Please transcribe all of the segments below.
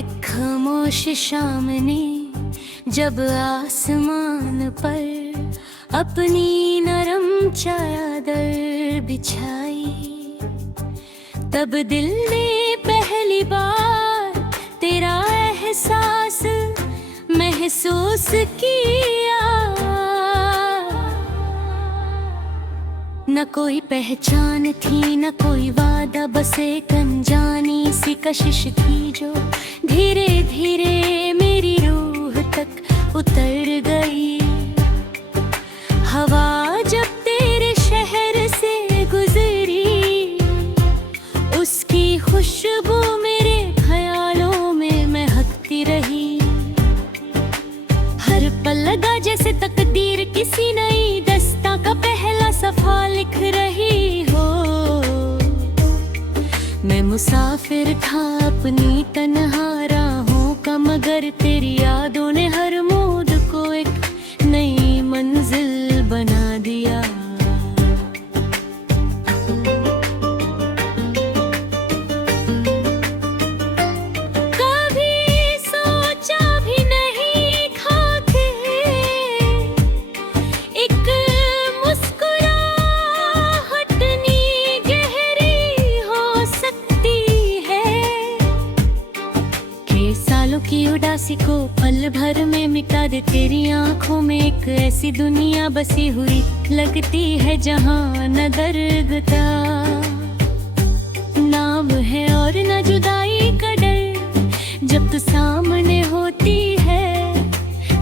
एक खामोश शाम ने जब आसमान पर अपनी नरम चादर बिछाई, तब दिल ने पहली बार तेरा एहसास महसूस किया। न कोई पहचान थी न कोई वादा, बस एक अनजानी सी कशिश थी जो धीरे धीरे मेरी रूह तक उतर गई। हवा जब तेरे शहर से गुजरी, उसकी खुशबू मेरे ख्यालों में महकती रही। हर पल लगा जैसे तकदीर किसी नई दस्ता का पहला सफा लिख रही हो। मैं मुसाफिर था अपनी तन्हा राहों का, मगर तेरी यादों ने हर मूड को एक नई मंजिल बना दिया। की उदासी को पल भर में मिटा दे, तेरी आंखों में एक ऐसी दुनिया बसी हुई लगती है जहां न दर्द का नाम है और न जुदाई का डर। जब तू सामने होती है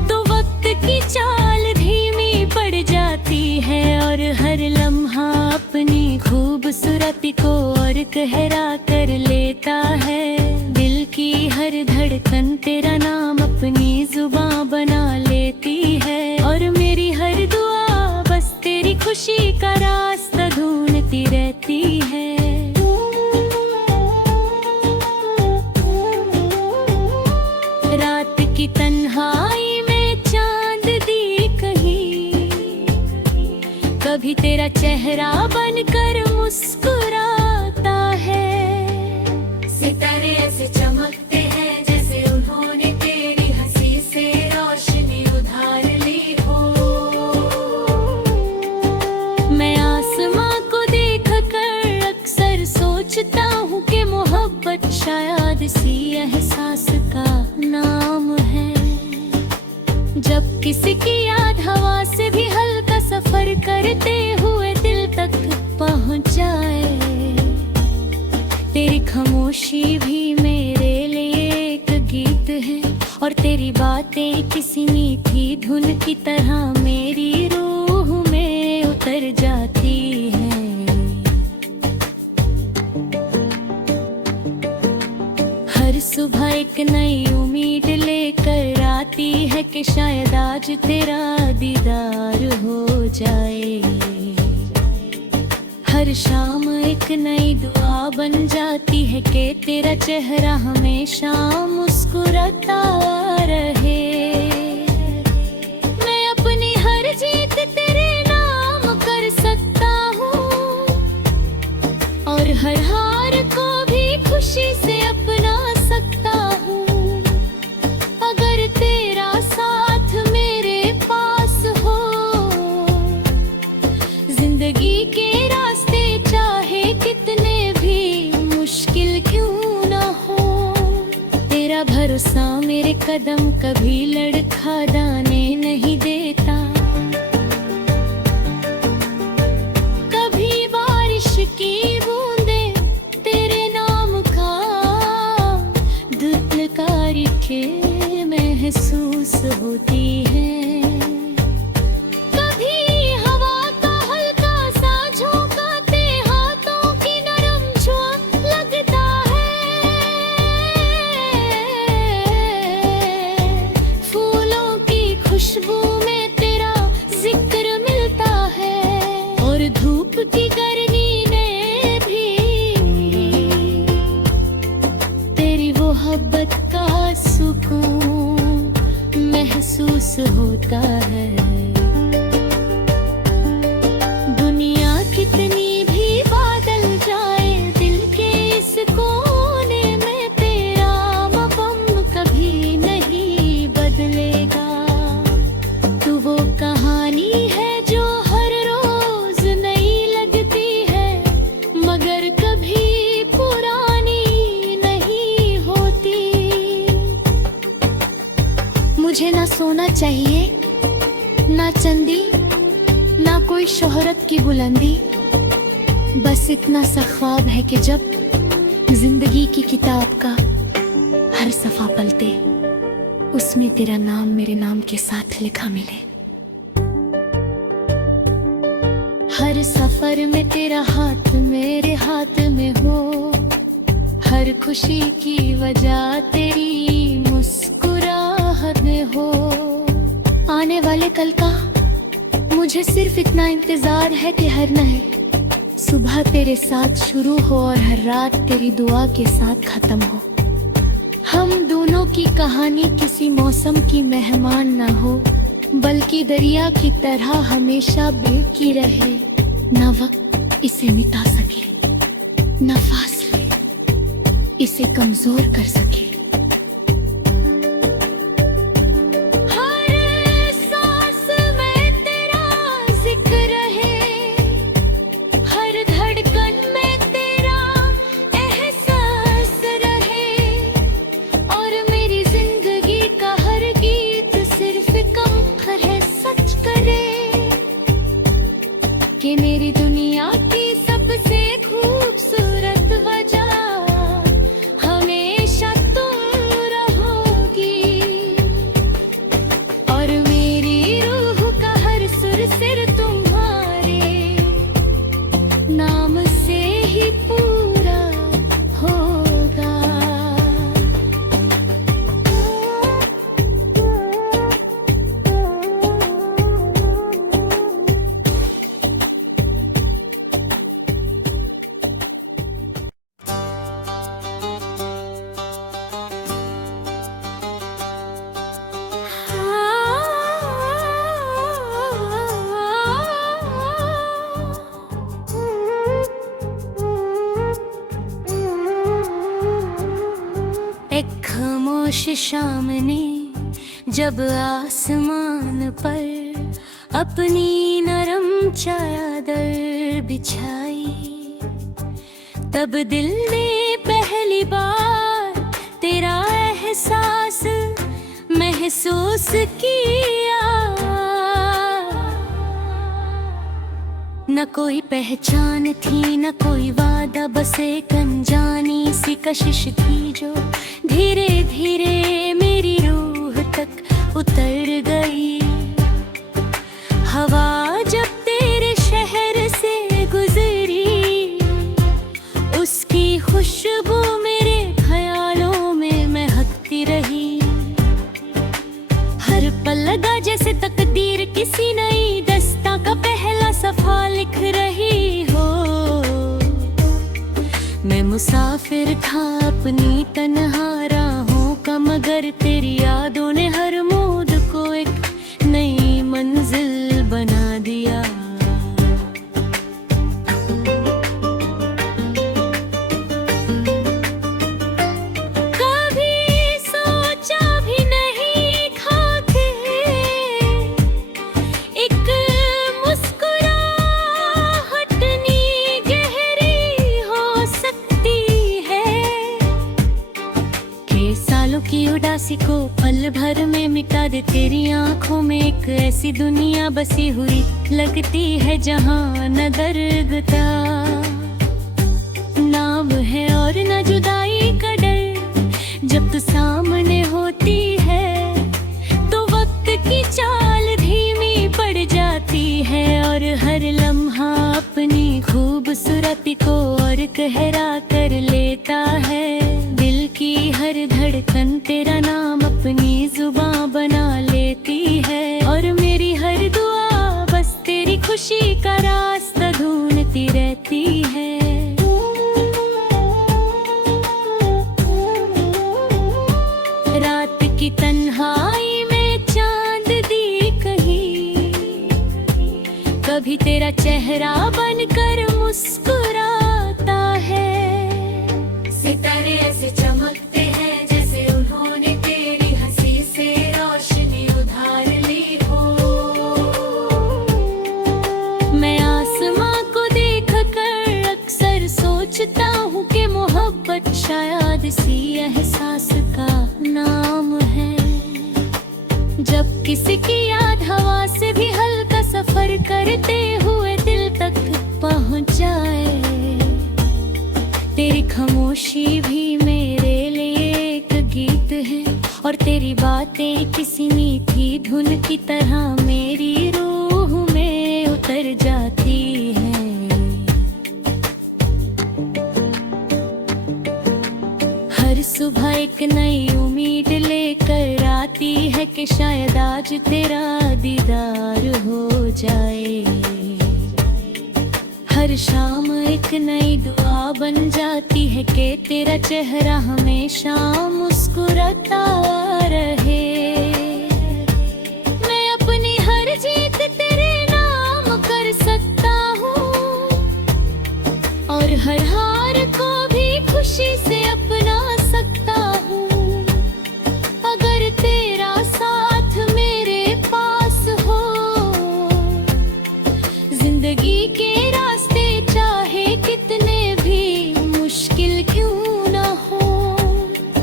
तो वक्त की चाल धीमी पड़ जाती है, और हर लम्हा अपनी खूबसूरती को और गहरा कर लेता है। दिल की हर धड़कन तेरा नाम अपनी जुबां बना लेती है, और मेरी हर दुआ बस तेरी खुशी का रास्ता ढूंढती रहती है। रात की तन्हाई में चांद दी कहीं, कभी तेरा चेहरा बनकर मुस्कुराता है। सितारे ऐसे चमकते हैं जैसे उन्होंने तेरी हंसी से रोशनी उधार ली हो। मैं आसमां को देखकर अक्सर सोचता हूँ कि मोहब्बत शायद इसी एहसास का नाम है। जब किसी की याद हवा से भी हल्का सफर करते हुए दिल तक पहुँच जाए, तेरी खामोशी भी मेरे लिए एक गीत है, और तेरी बातें किसी मीठी धुन की तरह मेरी रूह में उतर जाती है। हर सुबह एक नई उम्मीद लेकर आती है कि शायद आज तेरा दीदार हो जाए। हर शाम एक नई दुआ बन जाती है कि तेरा चेहरा हमेशा मुस्कुराता रहे। मैं अपनी हर जीत तेरे नाम कर सकता हूँ, और हर हार को भी खुशी से अपना सकता हूँ। अगर तेरा साथ मेरे पास हो, जिंदगी के भरोसा मेरे कदम कभी लड़खड़ाने नहीं देता। कभी बारिश की बूंदें तेरे नाम का धुंधकारी के महसूस होती है। खुशबू में तेरा जिक्र मिलता है, और धूप की गर्मी में भी तेरी वो मोहब्बत का सुकून महसूस होता है। दुनिया कितनी भी बदल जाए, दिल के इस कोने में तेरा मक़ाम सोना चाहिए, ना चांदी, ना कोई शोहरत की बुलंदी। बस इतना सा ख्वाब है कि जब जिंदगी की किताब का हर सफा पलटे, उसमें तेरा नाम मेरे नाम के साथ लिखा मिले। हर सफर में तेरा हाथ मेरे हाथ में हो, हर खुशी की वजह तेरी मुस्कुराहट में हो। आने वाले कल का मुझे सिर्फ इतना इंतजार है कि हर नए सुबह तेरे साथ शुरू हो और हर रात तेरी दुआ के साथ खत्म हो। हम दोनों की कहानी किसी मौसम की मेहमान ना हो, बल्कि दरिया की तरह हमेशा बहती रहे। ना वक्त इसे मिटा सके, ना फासले इसे कमजोर कर सके। हर सांस में तेरा जिक्र रहे, हर धड़कन में तेरा एहसास रहे, और मेरी जिंदगी का हर गीत सिर्फ कम है सच करे कि मेरी दुनिया की सबसे खूबसूरत वजह हमेशा तुम रहोगी, और मेरी रूह का हर सुर सिर्फ तुम्हारे नाम से ही पूरा होगा। एक खामोश शाम ने जब आसमान पर अपनी नरम चादर बिछाई, तब दिल ने पहली बार तेरा एहसास महसूस किया। न कोई पहचान थी, न कोई वादा, बस एक अनजानी सी कशिश थी जो धीरे धीरे मेरी रूह तक उतर गई। हवा जब तेरे शहर से गुजरी, उसकी खुशबू मेरे ख्यालों में महकती रही। हर पल लगा जैसे तकदीर किसी नई दास्तां का पहला सफा लिख रही हो। मैं मुसाफिर था अपनी तन्हा राहों का, मगर तेरी यादों ने हर मोड़ को एक नई मंजिल बना दिया। कभी सोचा भी नहीं खाके एक मुस्कुराहट नी गहरी हो सकती है, कि सालों की उदासी को पल भर में मिटा दे। तेरी आंखों में एक ऐसी दुनिया बसी हुई लगती है जहां न दर्द का नाम है और न जुदाई का डर। जब तू सामने होती है तो वक्त की चाल धीमी पड़ जाती है, और हर लम्हा अपनी खूबसूरती को और गहरा कर लेता है। दिल की हर धड़कन तेरा नाम अपनी जुबां बना लेती है, और मेरी हर दुआ बस तेरी खुशी का रास्ता ढूंढती रहती है। रात की तन्हाई में चांद दी कहीं, कभी तेरा चेहरा बनकर मुस्कुराता है। सितारे ऐसे चमकते हैं जैसे उन्होंने तेरी हंसी से रोशनी उधार ली हो। मैं आसमां को देख कर अक्सर सोचता हूँ कि मोहब्बत शायद इसी एहसास का नाम है। जब किसी की याद हवा से भी हल्का सफर करते हुए दिल तक पहुंच जाए। तेरी खामोशी भी मेरे लिए एक गीत है और तेरी बातें किसी मीठी धुन की तरह मेरी रूह में उतर जाती हैं। हर सुबह एक नई उम्मीद लेकर आती है कि शायद आज तेरा दीदार हो जाए। हर शाम एक नई दुआ बन जाती है कि तेरा चेहरा हमेशा मुस्कुराता रहे। मैं अपनी हर जीत तेरे नाम कर सकता हूँ और हर हार को भी खुशी से अपना सकता हूँ। अगर तेरा साथ मेरे पास हो, जिंदगी के रास्ते चाहे कितने भी मुश्किल क्यों ना हो,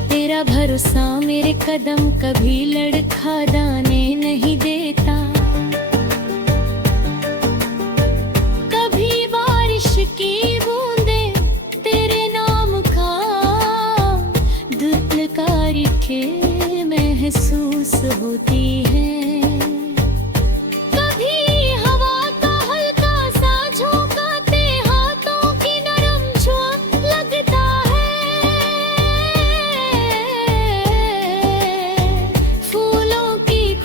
तेरा भरोसा मेरे कदम कभी लड़खड़ाने नहीं देता। कभी बारिश की बूंदें तेरे नाम का धुलकारी के महसूस होती है।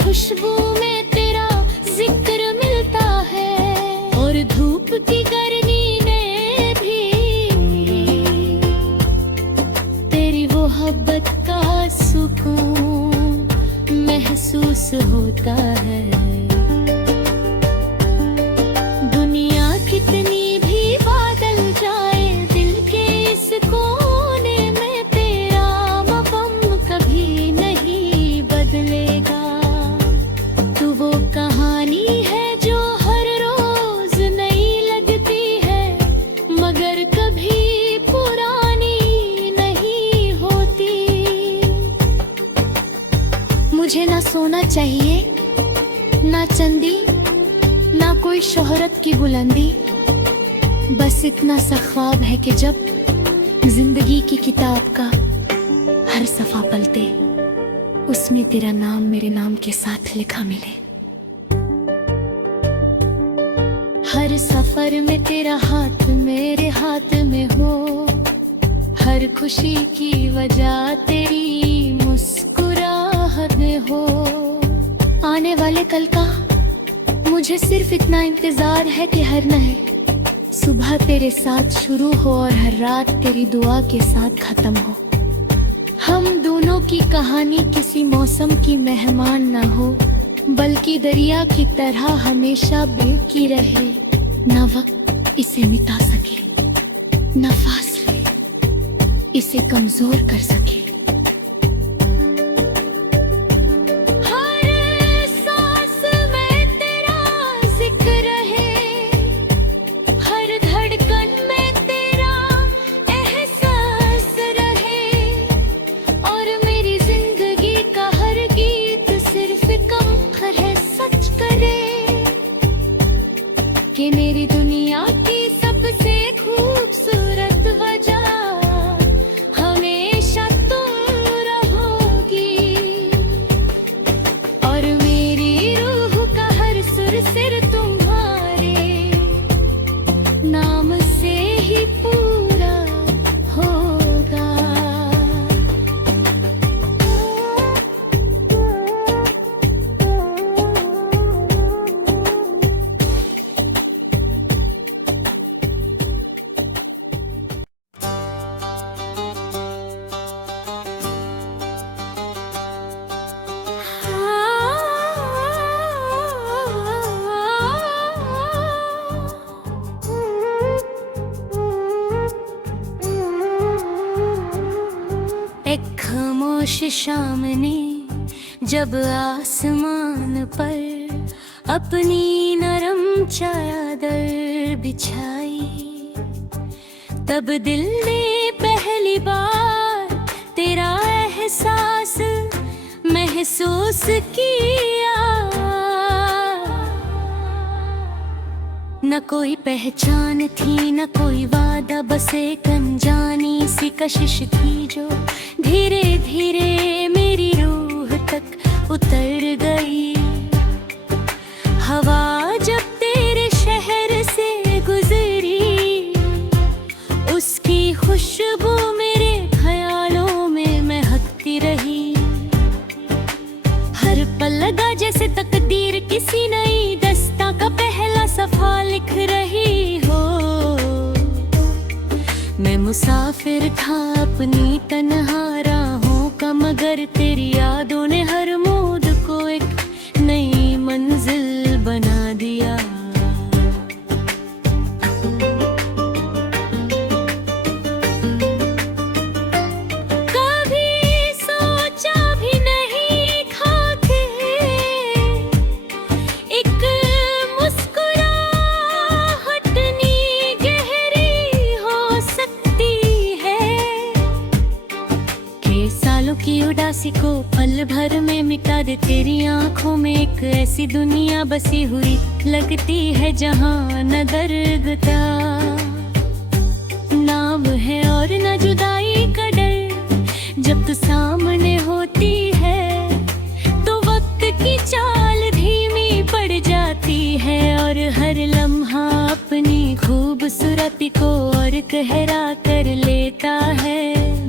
खुशबू में तेरा जिक्र मिलता है और धूप की गर्मी में भी तेरी वो मोहब्बत का सुकून महसूस होता है। दुनिया कितनी भी बदल जाए, दिल के इस कोने में तेरा मक़ाम कभी नहीं बदलेगा। तू वो कहानी है जो हर रोज नई लगती है, मगर कभी पुरानी नहीं होती। मुझे ना सोना चाहिए, ना चंदी, ना कोई शोहरत की बुलंदी, बस इतना सा ख्वाब है कि जब जिंदगी की किताब का हर सफा पलटे, उसमें तेरा नाम मेरे नाम के साथ लिखा मिले। हर सफर में तेरा हाथ मेरे हाथ में हो, हर खुशी की वजह तेरी मुस्कुराहट में हो। आने वाले कल का मुझे सिर्फ इतना इंतजार है कि हर नए सुबह तेरे साथ शुरू हो और हर रात तेरी दुआ के साथ खत्म हो। हम दोनों की कहानी किसी मौसम की मेहमान ना हो, बल्कि दरिया की तरह हमेशा बहती रहे। न वक्त इसे मिटा सके, न फासले इसे कमजोर कर सके। कि मेरी दुनिया की सबसे खूबसूरत वजह हमेशा तुम रहोगी, और मेरी रूह का हर सुर सिर तुम्हारे नाम से ही पूरा होगा। एक खामोश शाम ने जब आसमान पर अपनी नरम चादर बिछाई, तब दिल ने पहली बार तेरा एहसास महसूस किया। न कोई पहचान थी न कोई वादा, बस एक अनजानी सी कशिश थी जो धीरे धीरे मेरी रूह तक उतर गई। हवा जब तेरे शहर से गुजरी, उसकी खुशबू मेरे ख्यालों में महकती रही। हर पल लगा जैसे तकदीर किसी नई दस्ता का पहला सफ़ा लिख रही हो। मैं मुसाफिर था अपनी तन्हा राहों का, मगर तेरी यादों ने हर मोड़ को एक नई मंजिल बना दिया। की उदासी को पल भर में मिटा दे, तेरी आंखों में एक ऐसी दुनिया बसी हुई लगती है जहां न दर्द का नाम है और न जुदाई का डर। जब तू सामने होती है तो वक्त की चाल धीमी पड़ जाती है, और हर लम्हा अपनी खूबसूरती को और गहरा कर लेता है।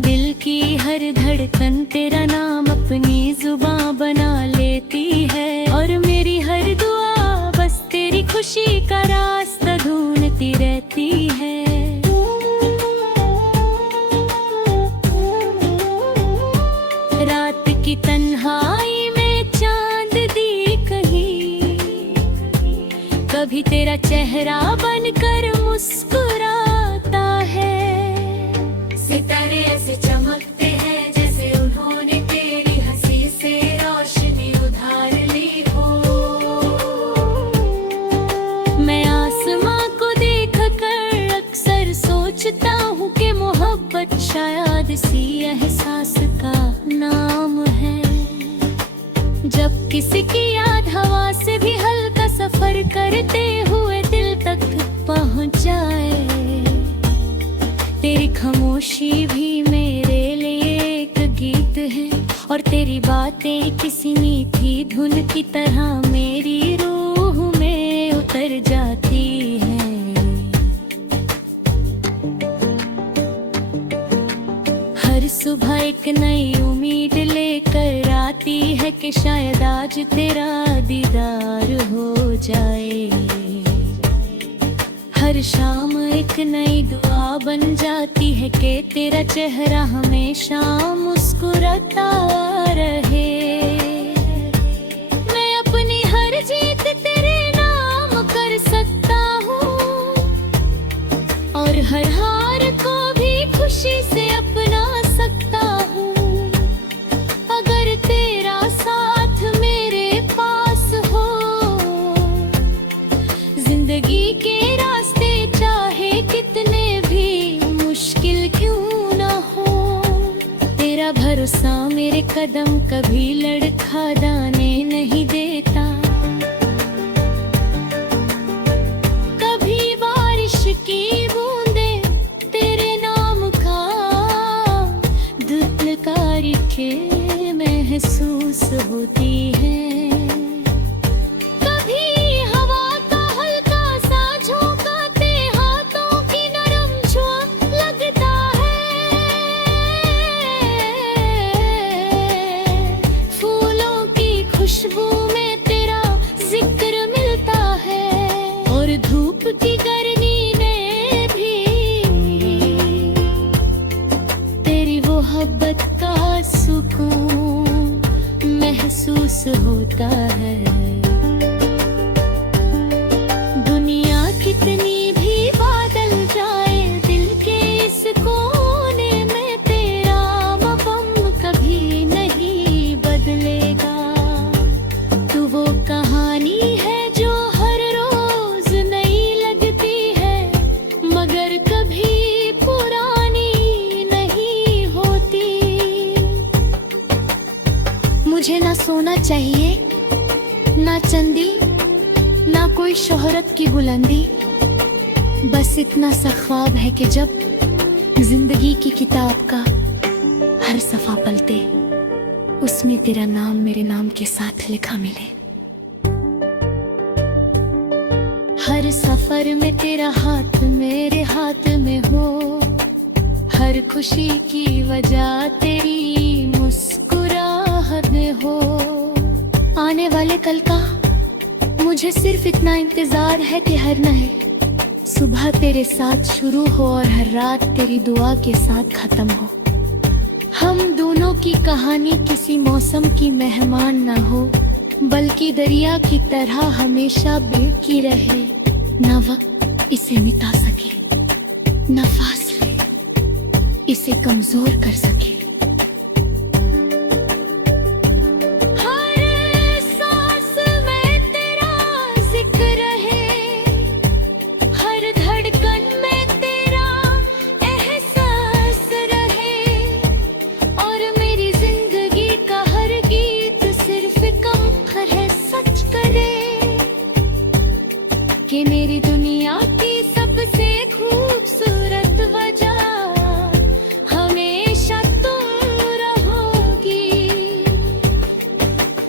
दिल की हर धड़कन तेरा नाम अपनी जुबां बना लेती है, और मेरी हर दुआ बस तेरी खुशी का रास्ता ढूंढती रहती है। रात की तन्हाई में चांद दी कहीं, कभी तेरा चेहरा बनकर मुस्कुराता है। सितारे ऐसे चमकते हैं जैसे उन्होंने तेरी हंसी से रोशनी उधार ली हो। मैं आसमां को देखकर अक्सर सोचता हूँ कि मोहब्बत शायद इसी एहसास का नाम है। जब किसी की याद हवा से भी हल्का सफर करते हुए दिल तक पहुँच जाए, तेरी खामोशी भी मेरे लिए एक गीत है, और तेरी बातें किसी मीठी धुन की तरह मेरी रूह में उतर जाती हैं। हर सुबह एक नई उम्मीद लेकर आती है कि शायद आज तेरा दीदार हो जाए। हर शाम एक नई दुआ बन जाती है कि तेरा चेहरा हमेशा मुस्कुराता रहे। मैं अपनी हर जीत तेरे नाम कर सकता हूँ, और हर हार को भी खुशी से अपना सकता हूँ। अगर तेरा साथ मेरे पास हो, जिंदगी के भरोसा मेरे कदम कभी लड़खड़ाने नहीं देता। कभी बारिश की बूंदें तेरे नाम का धुलकारी के महसूस होती है। खुशबू में तेरा जिक्र मिलता है, और धूप की गर्मी में भी तेरी वो मोहब्बत का सुकून महसूस होता है। दुनिया कितनी भी बदल जाए, दिल के इस कोने में तेरा मक़ाम कभी नहीं बदलेगा। तू वो कहानी है जो हर रोज नई लगती है, मगर कभी पुरानी नहीं होती। मुझे ना सोना चाहिए, ना चंदी, ना कोई शोहरत की बुलंदी, बस इतना सा ख्वाब है कि जब जिंदगी की किताब का हर सफा पलटे, उसमें तेरा नाम मेरे नाम के साथ लिखा मिले। हर सफर में तेरा हाथ मेरे हाथ में हो, हर खुशी की वजह तेरी मुस्कुराहट में हो। आने वाले कल का मुझे सिर्फ इतना इंतजार है कि हर नए सुबह तेरे साथ शुरू हो और हर रात तेरी दुआ के साथ खत्म हो। हम दोनों की कहानी किसी मौसम की मेहमान ना हो, बल्कि दरिया की तरह हमेशा बहती रहे। ना वक्त इसे मिटा सके, ना फासले इसे कमजोर कर सके। कि मेरी दुनिया की सबसे खूबसूरत वजह हमेशा तुम रहोगी,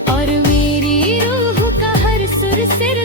और मेरी रूह का हर सुर सिर